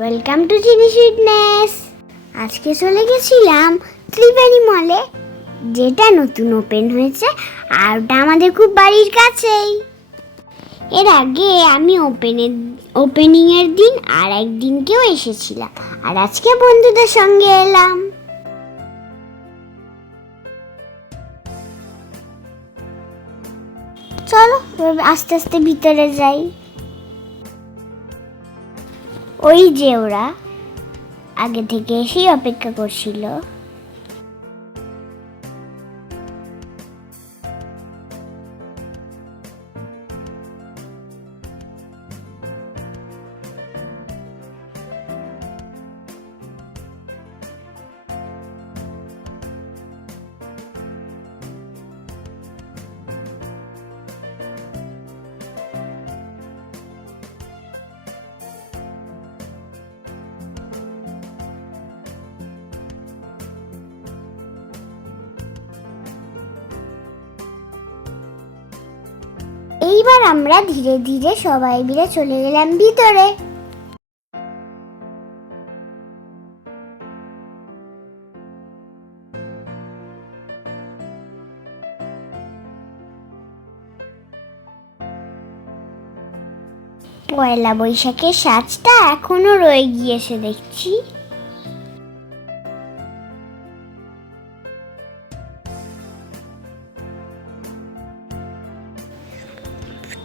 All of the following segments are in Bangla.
ওয়েলকাম টু চিনি সুইটনেস। আজকে চলে গেছিলাম ত্রিবেণী মলে, যেটা নতুন ওপেন হয়েছে আর ওটা আমাদের খুব বাড়ির কাছেই। এর আগে আমি ওপেনিং এর দিন আর একদিনকেও এসেছিলাম, আর আজকে বন্ধুদের সঙ্গে এলাম। চলো আস্তে আস্তে ভিতরে যাই। ওই যে ওরা আগে থেকে এসেই অপেক্ষা করছিল। এইবার আমরা ধীরে ধীরে সবাই মিলে চলে গেলাম ভিতরে। পয়লা বৈশাখের সাজটা এখনো রয়ে গিয়েছে দেখছি।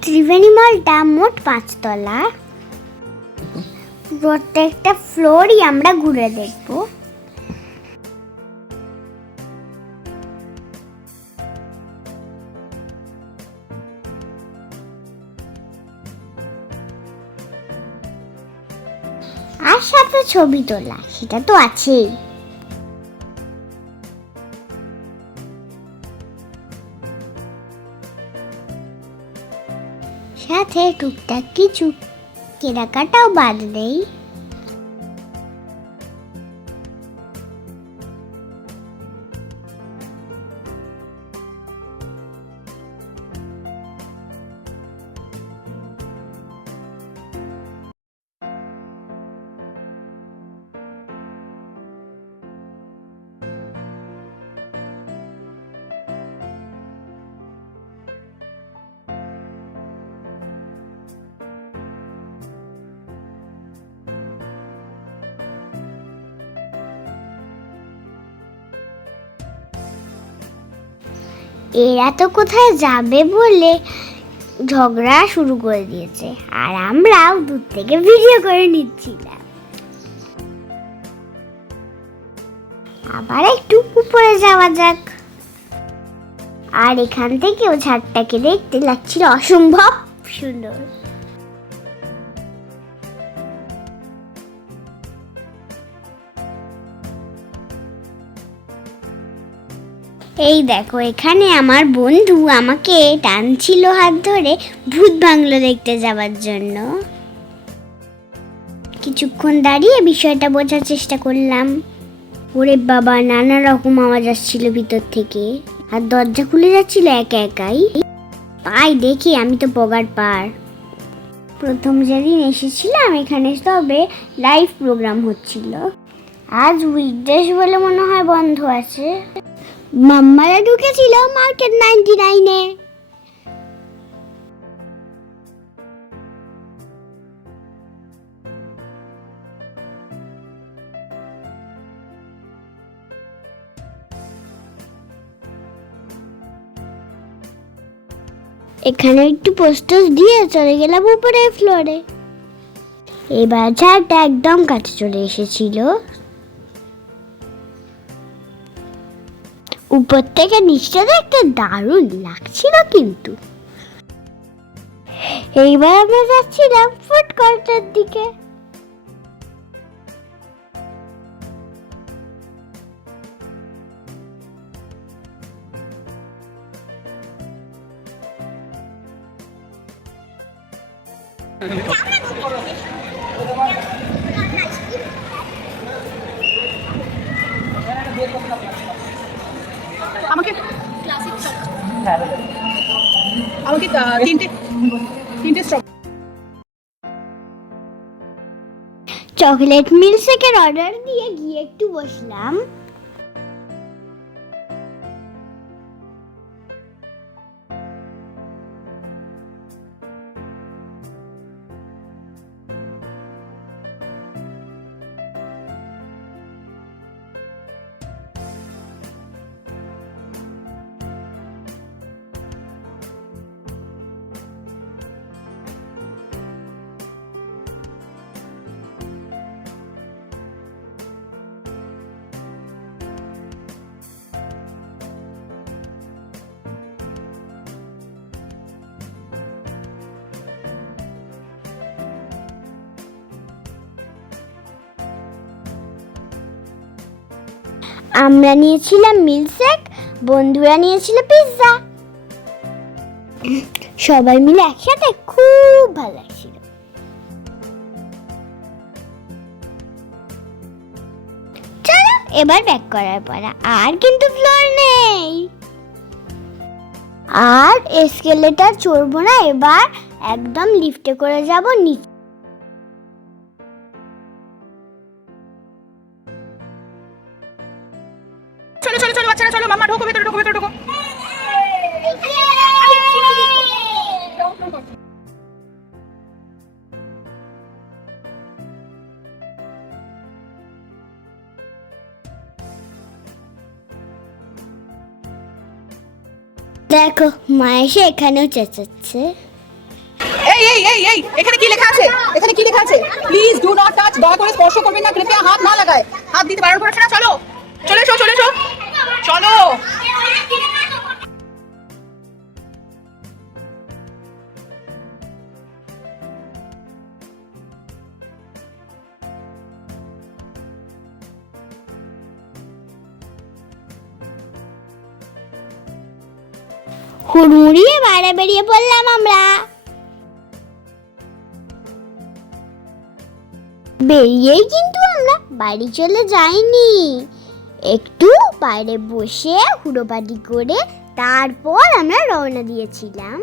ত্রিবেণী মলটা মোট 5 তলা। প্রত্যেকটা ফ্লোরই আমরা ঘুরে দেখব। আর সাথে ছবি তোলা, সেটা তো আছেই। সাথে টুকটাক কিছু কেনাকাটাও বাদ নেই। এরা তো কোথায় যাবে বলে ঝগড়া শুরু করে দিয়েছে, আর আমরাও দূর থেকে ভিডিও করে নিচ্ছিলাম। আবার একটু উপরে যাওয়া যাক। আর এখান থেকেও ছাদটাকে দেখতে লাগছিল অসম্ভব সুন্দর। এই দেখো, এখানে আমার বন্ধু আমাকে টানছিল হাত ধরে ভূত বাংলো দেখতে যাওয়ার জন্য। কিছুক্ষণ দাঁড়িয়ে বিষয়টা বোঝার চেষ্টা করলাম। ওরে বাবা, নানা রকম আওয়াজ আসছিল ভিতর থেকে, আর দরজা খুলে যাচ্ছিল একা একাই। তাই দেখি আমি তো পগার পার। প্রথম যেদিন এসেছিলাম এখানে তবে লাইভ প্রোগ্রাম হচ্ছিল। আজ উইকডেজ বলে মনে হয় বন্ধ আছে। মাম্মারা ঢুকেছিল মার্কেট 99-এ। এখানে একটু পোস্টার দিয়ে চলে গেলাম উপরে ফ্লোরে। এবার ঝাড়টা একদম কাছে চলে এসেছিল। উপর থেকে নিচটা দেখতে দারুণ লাগছিল কিন্তু। এইবার আমরা যাচ্ছিলাম ফুড কোর্টের দিকে। আমাকে তিনটে চকলেট মিল্কশেকের অর্ডার দিয়ে গিয়ে একটু বসলাম। আমরা নিয়েছিলাম মিল্কশেক, বন্ধুরা নিয়েছিল পিৎজা। সবাই মিলে একসাথে খুব ভালো লাগছিল। চলো এবার ব্যাক করার পালা। আর কিন্তু ফ্লোর নেই, আর এসকেলেটর চড়বো না, এবার একদম লিফটে করে যাব নিচে। চলো চলো চলো বাচ্চারা, চলো মাম্মা ঢোকো ভেতরে, ঢোকো ভেতরে, ঢোকো। দেখো মা এসে এখানেও চেঁচাচ্ছে। এই এই এই এই এখানে কি লেখা আছে? এখানে কি লেখা আছে? প্লিজ ডু নট টাচ, দয়া করে স্পর্শ করবেন না, কৃপয়া হাত না লাগায়। হাত দিতে বারণ করেছে না। চলো চলে এসো, চলে এসো, চলো। হুড়মুড়িয়ে বাইরে বেরিয়ে পড়লাম আমরা। বেরিয়েই কিন্তু আমরা বাড়ি চলে যাইনি, একটু বাইরে বসে হুড়োপাটি করে তারপর আমরা রওনা দিয়েছিলাম।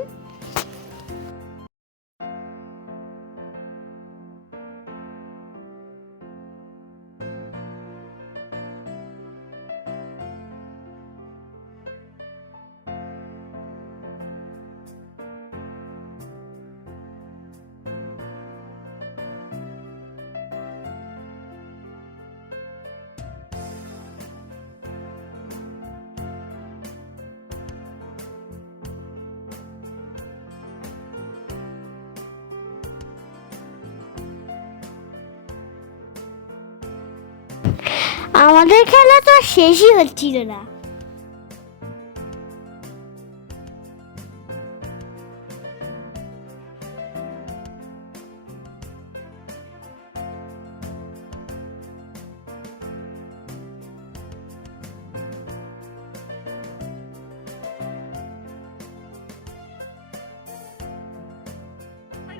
আমাদের খেলা তো শেষই হচ্ছিল না।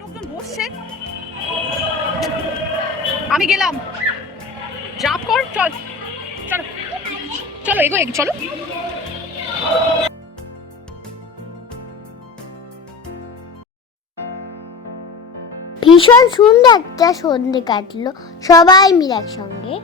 লোকজন বসছে, আমি গেলাম। জাম্প কর, চল চলো চলো, এগো এগো, চলো। ভীষণ সুন্দর একটা সন্ধে কাটলো সবাই মিলে একসঙ্গে।